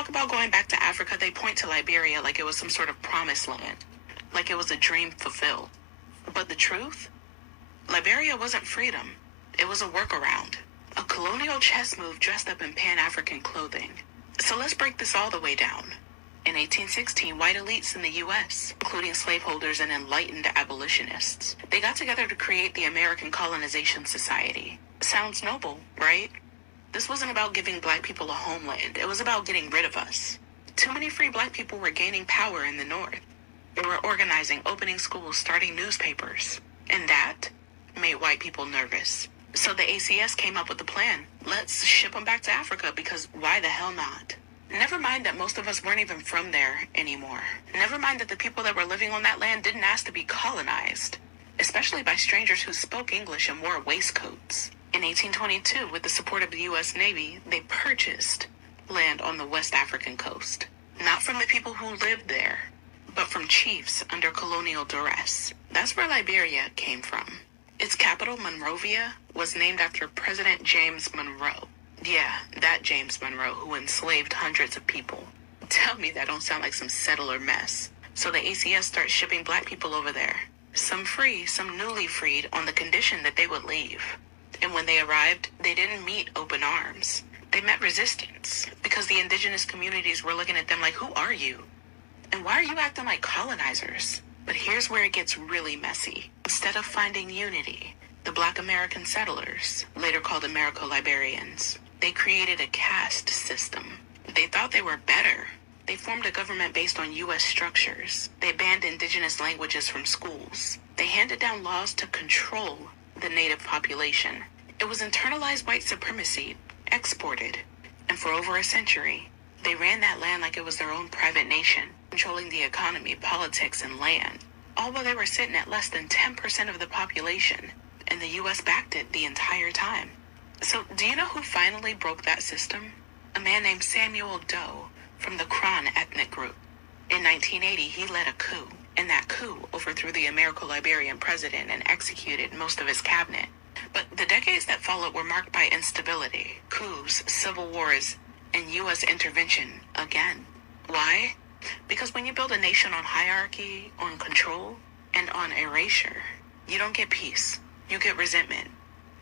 talk about going back to Africa, they point to Liberia like it was some sort of promised land, like it was a dream fulfilled. But the truth? Liberia wasn't freedom. It was a workaround. A colonial chess move dressed up in Pan-African clothing. So let's break this all the way down. In 1816, white elites in the U.S., including slaveholders and enlightened abolitionists, they got together to create the American Colonization Society. Sounds noble, right? This wasn't about giving black people a homeland. It was about getting rid of us. Too many free black people were gaining power in the North. They were organizing, opening schools, starting newspapers. And that made white people nervous. So the ACS came up with a plan. Let's ship them back to Africa because why the hell not? Never mind that most of us weren't even from there anymore. Never mind that the people that were living on that land didn't ask to be colonized, especially by strangers who spoke English and wore waistcoats. In 1822, with the support of the U.S. Navy, they purchased land on the West African coast. Not from the people who lived there, but from chiefs under colonial duress. That's where Liberia came from. Its capital, Monrovia, was named after President James Monroe. Yeah, that James Monroe who enslaved hundreds of people. Tell me that don't sound like some settler mess. So the ACS starts shipping black people over there. Some free, some newly freed, on the condition that they would leave. And when they arrived, they didn't meet open arms. They met resistance because the indigenous communities were looking at them like, who are you? And why are you acting like colonizers? But here's where it gets really messy. Instead of finding unity, the black American settlers, later called Americo-Liberians, they created a caste system. They thought they were better. They formed a government based on U.S. structures. They banned indigenous languages from schools. They handed down laws to control the native population. It was internalized white supremacy, exported. And for over a century, they ran that land like it was their own private nation, controlling the economy, politics, and land, all while they were sitting at less than 10% of the population, and the U.S. backed it the entire time. So, do you know who finally broke that system? A man named Samuel Doe from the Kron ethnic group. In 1980, he led a coup, and that coup overthrew the Americo-Liberian president and executed most of his cabinet. But the decades that followed were marked by instability, coups, civil wars, and U.S. intervention again. Why? Because when you build a nation on hierarchy, on control, and on erasure, you don't get peace. You get resentment.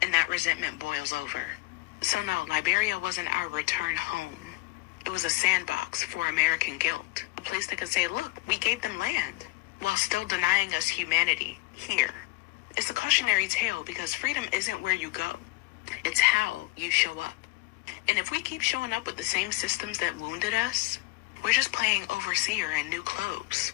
And that resentment boils over. So no, Liberia wasn't our return home. It was a sandbox for American guilt. A place that could say, look, we gave them land, while still denying us humanity here. It's a cautionary tale because freedom isn't where you go. It's how you show up. And if we keep showing up with the same systems that wounded us, we're just playing overseer in new clothes.